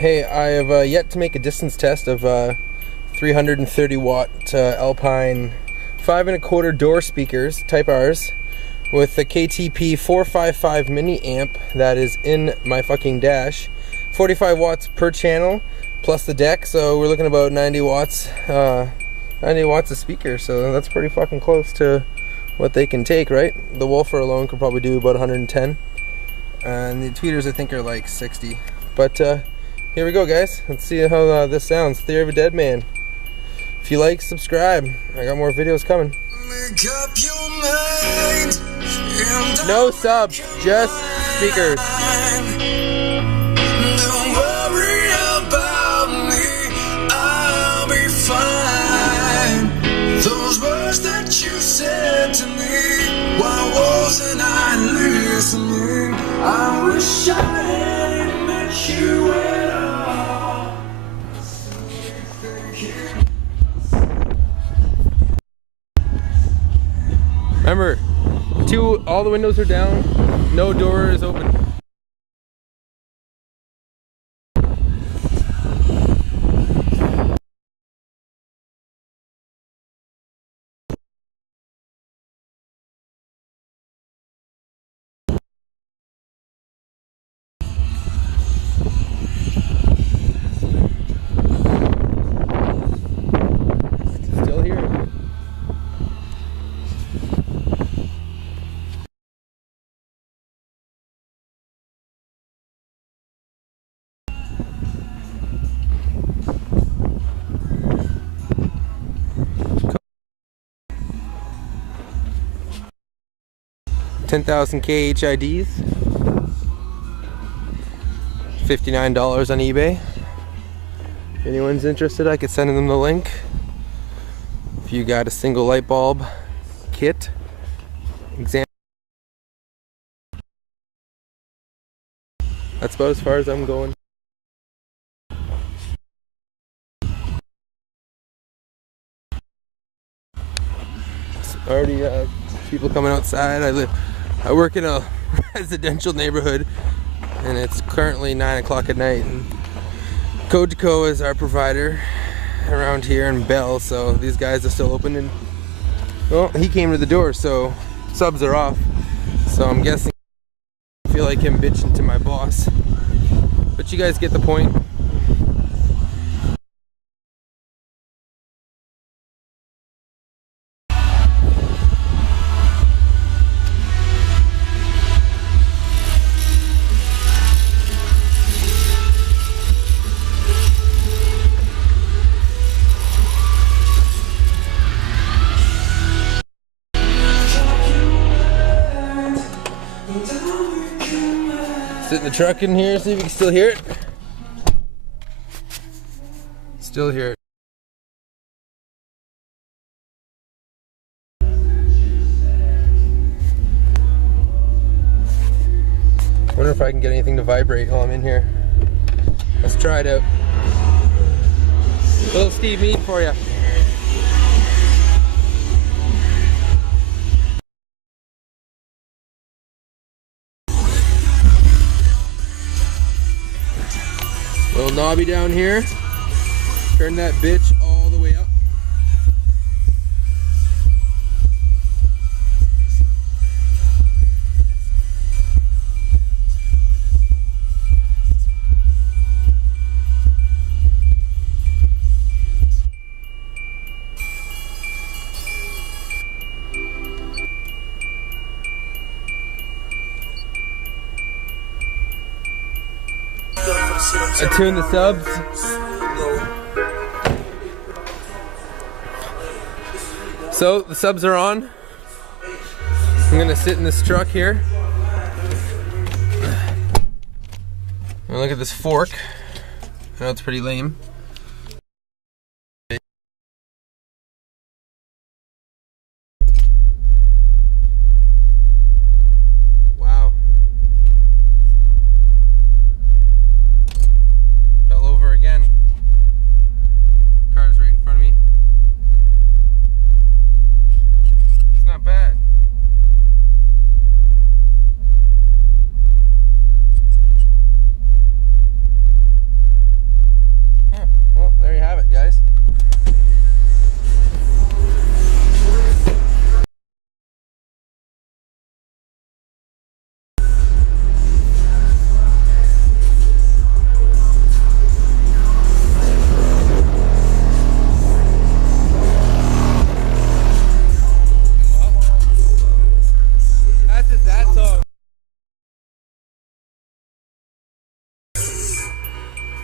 Hey, I have yet to make a distance test of 330 watt Alpine 5 1/4 door speakers, Type R's, with the KTP 455 mini amp that is in my fucking dash. 45 watts per channel plus the deck, so we're looking about 90 watts. 90 watts of speaker, so that's pretty fucking close to what they can take, right? The woofer alone could probably do about 110, and the tweeters I think are like 60. But here we go, guys. Let's see how this sounds. Theory of a Dead Man. If you like, subscribe. I got more videos coming. No subs, just speakers. Don't worry about me, I'll be fine. Those words that you said to me, why wasn't I listening? I wish I had met you at all. Remember, all the windows are down, no door is open. Still here. $10,000 KHIDs, $59 on eBay. If anyone's interested, I could send them the link. If you got a single light bulb kit, example. That's about as far as I'm going. It's already people coming outside. I work in a residential neighborhood, and it's currently 9 o'clock at night, and Cogeco is our provider around here in Bell, so these guys are still open. And well, he came to the door, so subs are off, so I'm guessing I feel like him bitching to my boss, but you guys get the point. Sit in the truck in here, see if you can still hear it. Still hear it. Wonder if I can get anything to vibrate while I'm in here. Let's try it out. Little Steve Mead for you. Little knobby down here. Turn that bitch all the way up. Attune the subs. So the subs are on. I'm gonna sit in this truck here. And look at this fork. I know it's pretty lame. Wow. Fell over again. Car's right in front of me. It's not bad.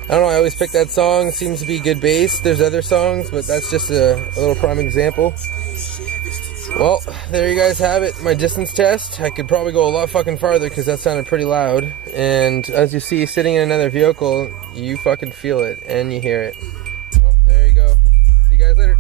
I don't know, I always pick that song. Seems to be good bass. There's other songs, but that's just a little prime example. Well, there you guys have it. My distance test. I could probably go a lot fucking farther because that sounded pretty loud. And as you see, sitting in another vehicle, you fucking feel it and you hear it. Well, there you go. See you guys later.